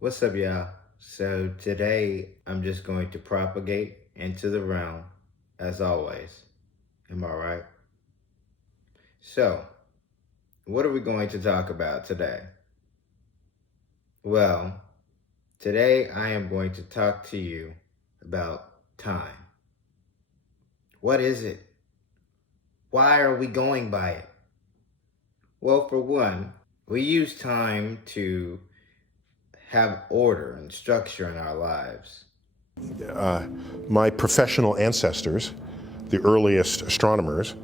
What's up, y'all? So today I'm just going to propagate into the realm as always. Am I right? So, what are we going to talk about today? Well, today I am going to talk to you about time. What is it? Why are we going by it? Well, for one, we use time to have order and structure in our lives. My professional ancestors, the earliest astronomers,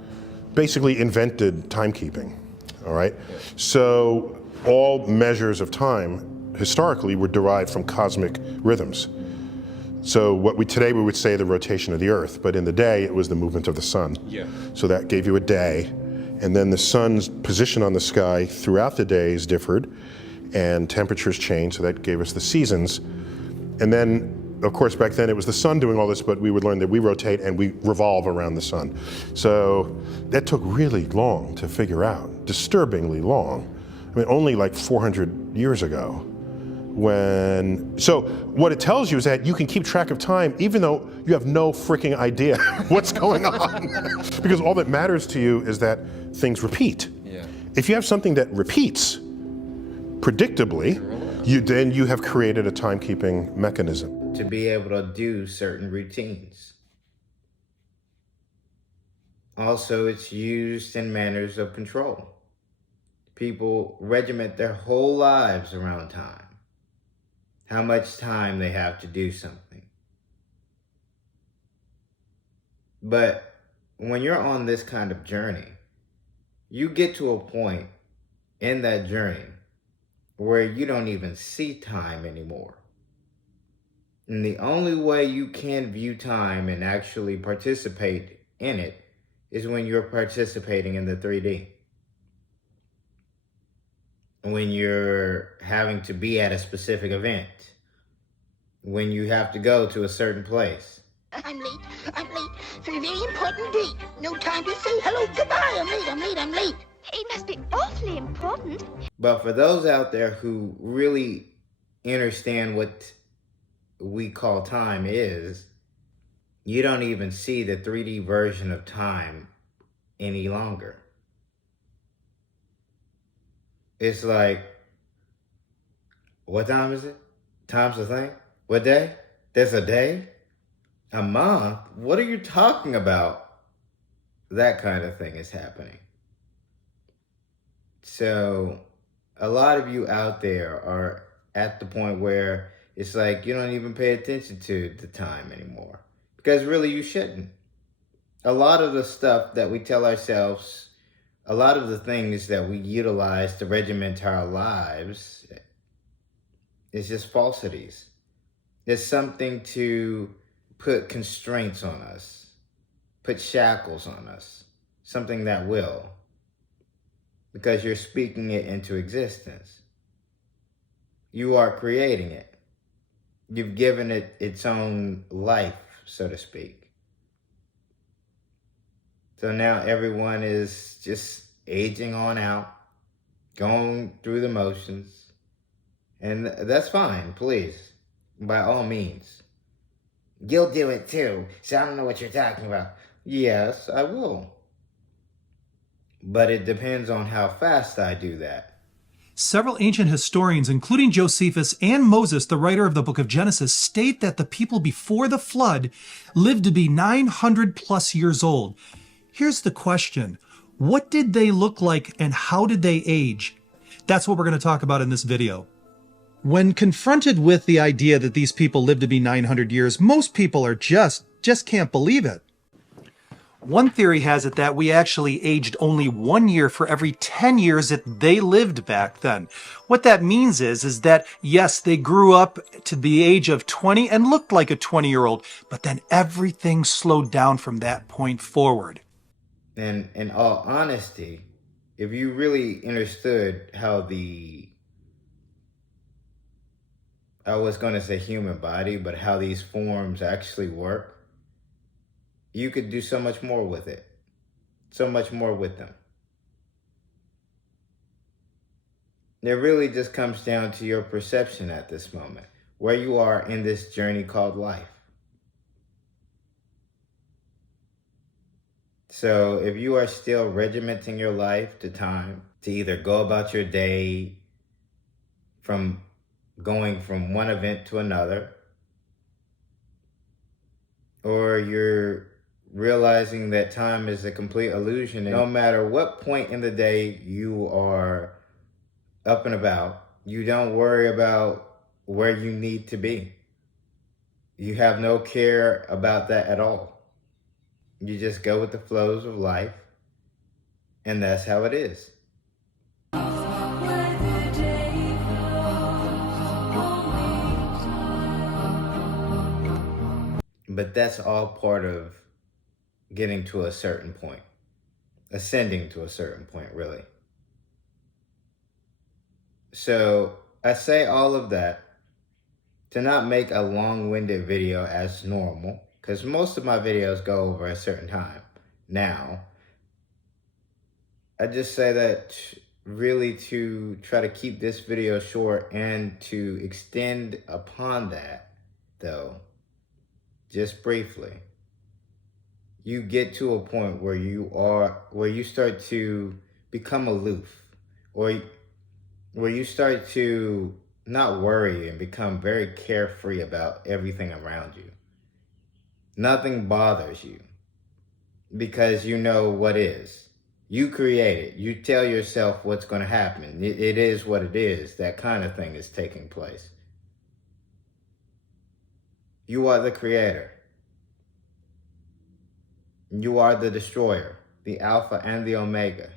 basically invented timekeeping, all right? So all measures of time historically were derived from cosmic rhythms. So today we would say the rotation of the Earth, but in the day it was the movement of the sun. Yeah. So that gave you a day, and then the sun's position on the sky throughout the days differed, and temperatures changed, so that gave us the seasons. And then, of course, back then it was the sun doing all this, but we would learn that we rotate and we revolve around the sun. So that took really long to figure out, disturbingly long. I mean, only like 400 years ago. So what it tells you is that you can keep track of time even though you have no freaking idea what's going on. Because all that matters to you is that things repeat. Yeah. If you have something that repeats predictably, then you have created a timekeeping mechanism. To be able to do certain routines. Also, it's used in manners of control. People regiment their whole lives around time. How much time they have to do something. But when you're on this kind of journey, you get to a point in that journey where you don't even see time anymore. And the only way you can view time and actually participate in it is when you're participating in the 3D. When you're having to be at a specific event. When you have to go to a certain place. I'm late for a very important date. No time to say hello, goodbye. I'm late. It must be awfully important. But for those out there who really understand what we call time is, you don't even see the 3D version of time any longer. It's like, what time is it? Time's a thing? What day? There's a day? A month? What are you talking about? That kind of thing is happening. So, a lot of you out there are at the point where it's like you don't even pay attention to the time anymore. Because really you shouldn't. A lot of the stuff that we tell ourselves, a lot of the things that we utilize to regiment our lives is just falsities. It's something to put constraints on us, put shackles on us, something that will, because you're speaking it into existence. You are creating it. You've given it its own life, so to speak. So now everyone is just aging on out, going through the motions, and that's fine, please, by all means. You'll do it too, so I don't know what you're talking about. Yes, I will. But it depends on how fast I do that. Several ancient historians, including Josephus and Moses, the writer of the book of Genesis, state that the people before the flood lived to be 900 plus years old. Here's the question. What did they look like and how did they age? That's what we're going to talk about in this video. When confronted with the idea that these people lived to be 900 years, most people are just can't believe it. One theory has it that we actually aged only 1 year for every 10 years that they lived back then. What that means is that, yes, they grew up to the age of 20 and looked like a 20-year-old, but then everything slowed down from that point forward. And in all honesty, if you really understood how I was going to say human body, but how these forms actually work, you could do so much more with it. So much more with them. It really just comes down to your perception at this moment, where you are in this journey called life. So if you are still regimenting your life to time, to either go about your day from going from one event to another, or you're realizing that time is a complete illusion, and no matter what point in the day you are up and about, you don't worry about where you need to be. You have no care about that at all. You just go with the flows of life, and that's how it is. But that's all part of getting to a certain point, ascending to a certain point, really. So I say all of that to not make a long-winded video as normal, because most of my videos go over a certain time. Now, I just say that really to try to keep this video short and to extend upon that, though, just briefly. You get to a point where you start to become aloof, or where you start to not worry and become very carefree about everything around you. Nothing bothers you because you know what is. You create it. You tell yourself what's going to happen. It is what it is. That kind of thing is taking place. You are the creator. You are the destroyer, the Alpha and the Omega.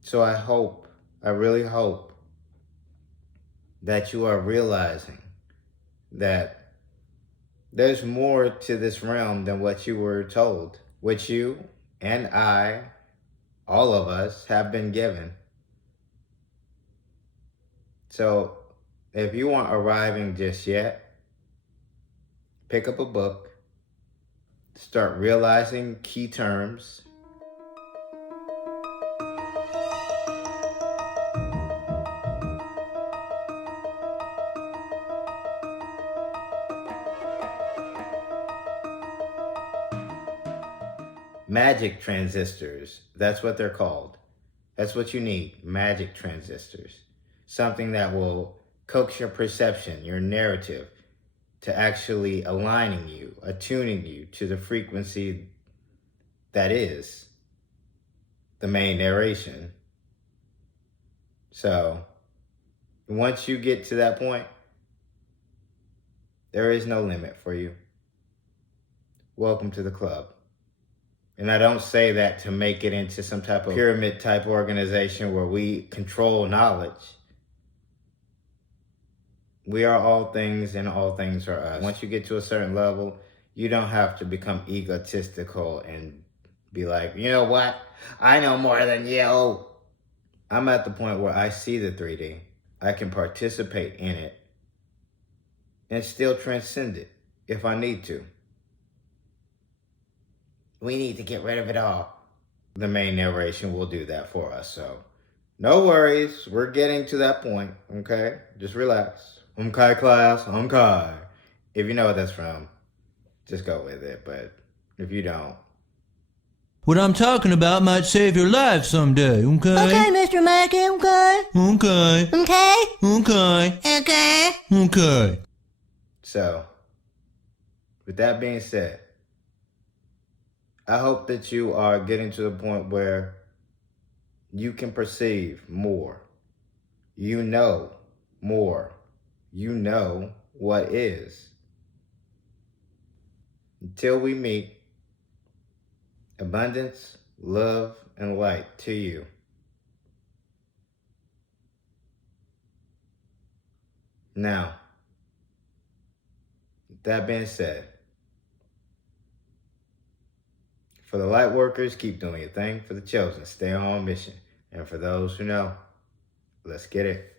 So I really hope that you are realizing that there's more to this realm than what you were told, which you and I, all of us, have been given. So if you aren't arriving just yet, pick up a book, start realizing key terms, magic transistors, that's what they're called. That's what you need, magic transistors. Something that will coax your perception, your narrative, to actually aligning you, attuning you to the frequency that is the main narration. So once you get to that point, there is no limit for you. Welcome to the club. And I don't say that to make it into some type of pyramid type organization where we control knowledge. We are all things and all things are us. Once you get to a certain level, you don't have to become egotistical and be like, you know what? I know more than you. I'm at the point where I see the 3D. I can participate in it and still transcend it if I need to. We need to get rid of it all. The main narration will do that for us, so no worries. We're getting to that point, okay? Just relax. Okay, class, okay. If you know what that's from, just go with it, but if you don't. What I'm talking about might save your life someday, okay? Okay, Mr. Mackey, okay? Okay. Okay? Okay. Okay? Okay. So, with that being said, I hope that you are getting to the point where you can perceive more. You know more. You know what is. Until we meet, abundance, love, and light to you. Now, with that being said, for the light workers, keep doing your thing. For the chosen, stay on mission. And for those who know, let's get it.